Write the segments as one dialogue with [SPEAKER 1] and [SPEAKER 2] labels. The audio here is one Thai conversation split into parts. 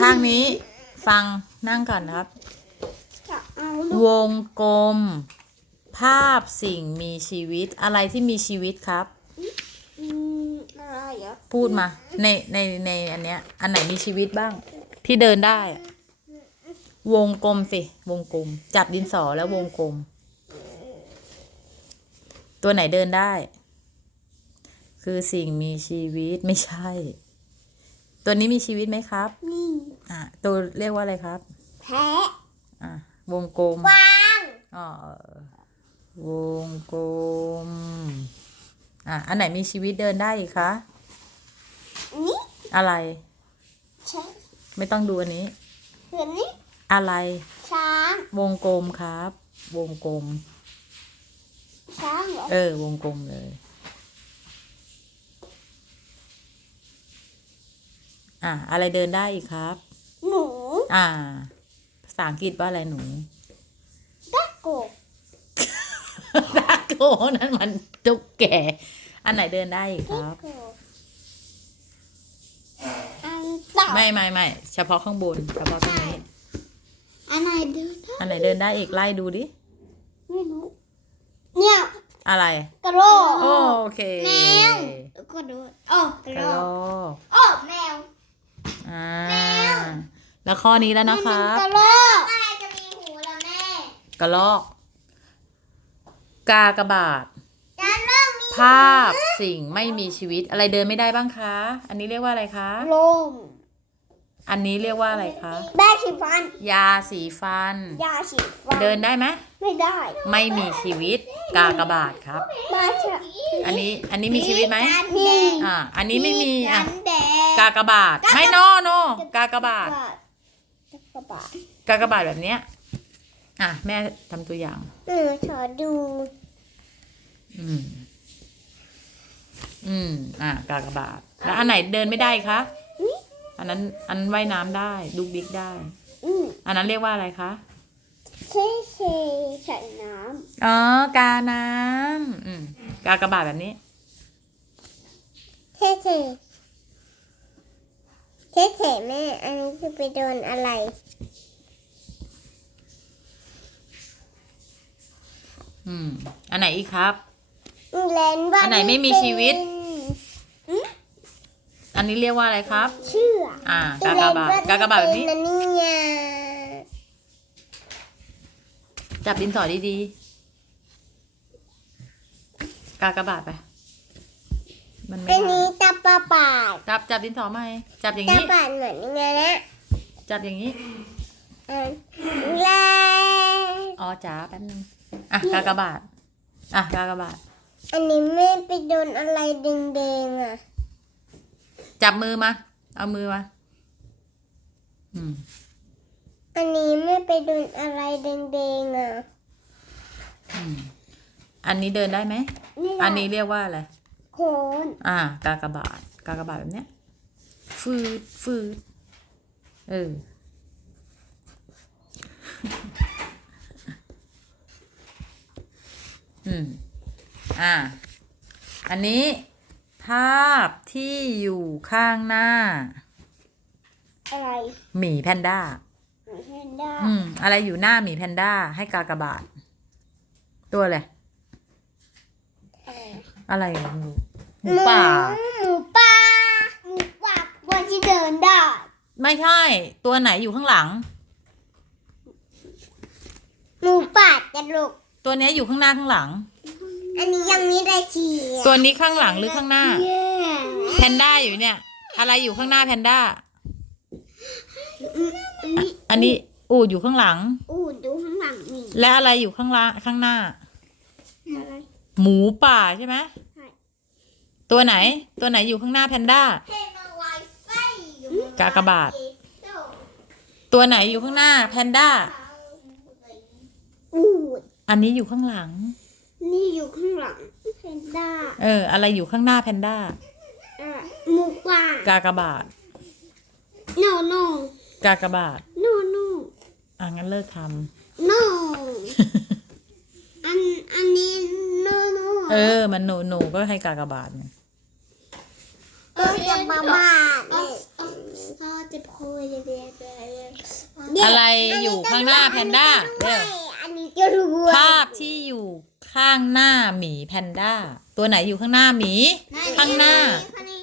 [SPEAKER 1] ข้างนี้ ฟังนั่งก่อนนะครับ
[SPEAKER 2] จะเอา
[SPEAKER 1] วงกลม ภาพสิ่งมีชีวิตอะไรที่มีชีวิตครับ
[SPEAKER 2] อืมอะไรเหรอ
[SPEAKER 1] พูดมา ในในในอันเนี้ย อันไหนมีชีวิตบ้าง ที่เดินได้อะวงกลมสิ วงกลม จับดินสอแล้ววงกลม ตัวไหนเดินได้ คือสิ่งมีชีวิตไม่ใช่ ตัวนี้มีชีวิตไหมครับ
[SPEAKER 2] นี่
[SPEAKER 1] อะตัวเรียกว่าอะไรครับ
[SPEAKER 2] แพะ
[SPEAKER 1] อะวงกลม
[SPEAKER 2] กวาง
[SPEAKER 1] อ๋อวงกลมอะอันไหนมีชีวิตเดินได้อีกคะ
[SPEAKER 2] นี่
[SPEAKER 1] อะไร
[SPEAKER 2] ใช่
[SPEAKER 1] ไม่ต้องดูอันนี้
[SPEAKER 2] เห็นนี่
[SPEAKER 1] อะไร
[SPEAKER 2] ช้าง
[SPEAKER 1] วงกลมครับ วงกลม
[SPEAKER 2] ช้างเหรอ
[SPEAKER 1] เออ วงกลมเลย อะอะไรเดินได้อีกครับ
[SPEAKER 2] หนู
[SPEAKER 1] อ่า ภาษาอังกฤษว่าอะไรหนู
[SPEAKER 2] ดักโก
[SPEAKER 1] ดาโกนั่นมันจุกแก่อันไหนเดินได้อีกค
[SPEAKER 2] ดั
[SPEAKER 1] รั
[SPEAKER 2] ก
[SPEAKER 1] บ
[SPEAKER 2] โกอันต่อ
[SPEAKER 1] ไม่ไม่ไม่เฉพาะข้างบนเฉพาะตรงนี้
[SPEAKER 2] อันไหนเดินได้
[SPEAKER 1] อันไหนเดินได้อีกไล่ดูดิ
[SPEAKER 2] ไม่รู้ เนี่ย
[SPEAKER 1] อะไร
[SPEAKER 2] กระโรอก
[SPEAKER 1] โอเค
[SPEAKER 2] แมวแล้วก็โดนอ๋อกระ
[SPEAKER 1] ก
[SPEAKER 2] โร
[SPEAKER 1] ระ
[SPEAKER 2] อ
[SPEAKER 1] ร
[SPEAKER 2] ก
[SPEAKER 1] อก
[SPEAKER 2] อ๋อแมว
[SPEAKER 1] อ่า แล้วข้อนี้แล้วนะครับ
[SPEAKER 2] กระโรอกอะไรจะมีหูล่ะแม่
[SPEAKER 1] กระลอก กากบาท
[SPEAKER 2] จะเริ่มมี
[SPEAKER 1] ภาพสิ่งไม่มีชีวิตอะไรเดินไม่ได้บ้างคะ อันนี้เรียกว่าอะไรคะ
[SPEAKER 2] ลม
[SPEAKER 1] อันนี้เรียกว่าอะไรคะ
[SPEAKER 2] แม่สีฟัน
[SPEAKER 1] ยาสีฟัน
[SPEAKER 2] ยาสีฟัน
[SPEAKER 1] เดินได้ไหม
[SPEAKER 2] ไม่ได้
[SPEAKER 1] ไม่มีชีวิตกากบาทครับ
[SPEAKER 2] มาเถอะ
[SPEAKER 1] อันนี้ อันนี้มีชีวิตไหม
[SPEAKER 2] นี่
[SPEAKER 1] อ่า อันนี้ไม่มีอะ
[SPEAKER 2] กันแดด
[SPEAKER 1] กากบาทไม่โนโนกากบาท
[SPEAKER 2] กระบาด
[SPEAKER 1] กากบาทแบบเนี้ย อะ แม่ทำตัวอย่าง
[SPEAKER 2] เออขอดู
[SPEAKER 1] อืม อืม อะกากบาท แล้วอันไหนเดินไม่ได้คะ อันนั้นอันนั้นว่ายน้ำได้ดุกดิกได้
[SPEAKER 2] อืม
[SPEAKER 1] อันนั้นเรียกว่าอะไรคะ
[SPEAKER 2] เช่เช่ใส่น้
[SPEAKER 1] อ๋อกาน้ำอืมกากบาทแบบนี้ำ
[SPEAKER 2] เช่เช่เช่เช่แม่ อันนี้คือไปโดนอะไร
[SPEAKER 1] อืม อันไหนอีกครับ
[SPEAKER 2] แลนบ้า
[SPEAKER 1] อันไหนไม่มีชีวิต อันนี้เรียกว่าอะไรครับ
[SPEAKER 2] เชื่อ
[SPEAKER 1] อ่ากากบาทกากบาทแบบนี้
[SPEAKER 2] เป็นะเนี่ย
[SPEAKER 1] จับดินสอดีๆ กากบาทไป มันไม่
[SPEAKER 2] อัน
[SPEAKER 1] ได้
[SPEAKER 2] นี้ตาปลาปาด
[SPEAKER 1] จับจับดินสอไหมจับอย่าง
[SPEAKER 2] ตา
[SPEAKER 1] นี้
[SPEAKER 2] ปาดเหมือนยังไงนะ
[SPEAKER 1] จับอย่างนี้
[SPEAKER 2] อันแลน
[SPEAKER 1] อ๋อจ๋าแป๊บนึงอะกากบาทอะกากบาท
[SPEAKER 2] อันนี้แม่ไปโดนอะไรแดงๆอะ
[SPEAKER 1] จับมือมา เอามือมาอืม
[SPEAKER 2] อันนี้แม่ไปโดนอะไรแดงๆอะ
[SPEAKER 1] อืม อันนี้เดินได้ไหม
[SPEAKER 2] นี่
[SPEAKER 1] อันนี้เรียกว่าอะไร
[SPEAKER 2] โคน
[SPEAKER 1] อ่า กากบาท กากบาทแบบเนี้ย ฟืดฟืดเออ อืม อ่า อันนี้ ภาพที่อยู่ข้างหน้า
[SPEAKER 2] อะไร
[SPEAKER 1] หมีแพนด้า
[SPEAKER 2] หนูเห็นได้
[SPEAKER 1] อืม อะไรอยู่หน้าหมีแพนด้าให้กากบาท ตัวอะไรอะไรอะหนูหมูป่า
[SPEAKER 2] หมูป่าหมูป่าวันที่เดินได้
[SPEAKER 1] ไม่ใช่ ตัวไหนอยู่ข้างหลัง
[SPEAKER 2] หมูป่าจะลุก
[SPEAKER 1] ตัวเนี้ยอยู่ข้างหน้าข้างหลัง
[SPEAKER 2] อันนี้ยังไม่ได้เชียร์
[SPEAKER 1] ตัวนี้ข้างหลังหรือข้างหน้า
[SPEAKER 2] เย้
[SPEAKER 1] แพนด้าอยู่เนี่ย อะไรอยู่ข้างหน้าแพนด้า
[SPEAKER 2] อืมอันนี้
[SPEAKER 1] อันนี้อูดอยู่ข้างหลัง
[SPEAKER 2] อู้ดูข้างหลังนี่
[SPEAKER 1] และอะไรอยู่ข้างล่างข้างหน้า
[SPEAKER 2] อะไร
[SPEAKER 1] หมูป่าใช่ไหม
[SPEAKER 2] ใช่
[SPEAKER 1] ตัวไหน ตัวไหนอยู่ข้างหน้าแพนด้า
[SPEAKER 2] เทมาไวไฟอยู่
[SPEAKER 1] กากบาท ตัวไหนอยู่ข้างหน้าแพนด้า
[SPEAKER 2] อู้ด
[SPEAKER 1] อันนี้อยู่ข้างหลัง
[SPEAKER 2] นี่อยู่ข้างหลังเพนด้า
[SPEAKER 1] เออ อะไรอยู่ข้างหน้าแพนด้า
[SPEAKER 2] อะหมูป่ากา
[SPEAKER 1] กบาท
[SPEAKER 2] โนโน
[SPEAKER 1] กากบาท
[SPEAKER 2] โนโน
[SPEAKER 1] อะงั้นเลิกท
[SPEAKER 2] โนำอันอันนี้โนโน
[SPEAKER 1] เออ มันหนูหนูก็ให้กากบาทไง
[SPEAKER 2] เออจะมาบ้าเนี่ย
[SPEAKER 3] ทอด
[SPEAKER 2] เจ็บคอเลยเด็ก
[SPEAKER 1] อะไรอยู่ข้างหน้าแพนด้าเร็ว
[SPEAKER 2] อันนี้จะรู้
[SPEAKER 1] ภาพที่อยู่ ข้างหน้าหมีแพนด้า ตัวไหนอยู่ข้างหน้าหมี ข้างหน้า
[SPEAKER 2] คนนี้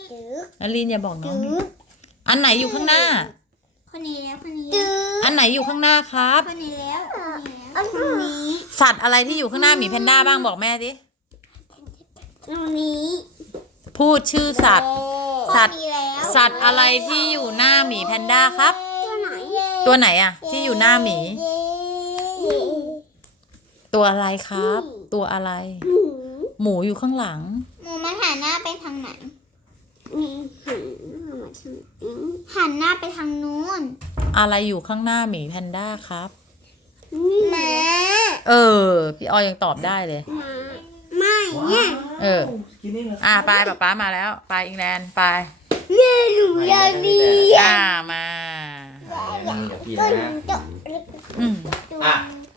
[SPEAKER 1] นารินอย่าบอกน้อง
[SPEAKER 2] จืด
[SPEAKER 1] อันไหนอยู่ข้างหน้า
[SPEAKER 3] คนนี้แล้วคนนี้
[SPEAKER 2] จื
[SPEAKER 3] แล้ว
[SPEAKER 2] ด
[SPEAKER 1] อันไหนอยู่ข้างหน้าครับ
[SPEAKER 3] คนนี้แล้วคนนี้แล้ว
[SPEAKER 2] อันนี้
[SPEAKER 1] สัตว์อะไรที่อยู่ข้างหน้าหมีแพนด้าบ้างบอกแม่สิ
[SPEAKER 2] อันนี้
[SPEAKER 1] พูดชื่อสัตว์ สัตว์
[SPEAKER 2] มีแล้ว
[SPEAKER 1] สัตว์อะไรที่อยู่หน้าหมีแพนด้าครับ
[SPEAKER 2] ตัวไหน
[SPEAKER 1] ตัวไหนอะที่อยู่หน้าหมี ตัวอะไรครับ ตัวอะไร
[SPEAKER 2] หมู
[SPEAKER 1] หมูอยู่ข้างหลัง
[SPEAKER 3] หมูมาหันหน้าไปทางไหน
[SPEAKER 2] มีหันมาทางนี้
[SPEAKER 3] หันหน้าไปทางนู้น
[SPEAKER 1] อะไรอยู่ข้างหน้าหมีแพนด้าครับ
[SPEAKER 2] หมา
[SPEAKER 1] เออ พี่ออยยังตอบได้เลย
[SPEAKER 2] หมาไม่เนี่ย
[SPEAKER 1] เออ
[SPEAKER 4] กินนี่เหรอ
[SPEAKER 1] อ่าไปป๊าป๊ามาแล้ว ไปอิงแลนด์ไป
[SPEAKER 2] เนี่ยหนูอยากดี
[SPEAKER 1] อ่ามา
[SPEAKER 4] อย่างนี้กับพี่
[SPEAKER 2] ต้น
[SPEAKER 4] นะ
[SPEAKER 2] จะ
[SPEAKER 1] อืม
[SPEAKER 4] อะ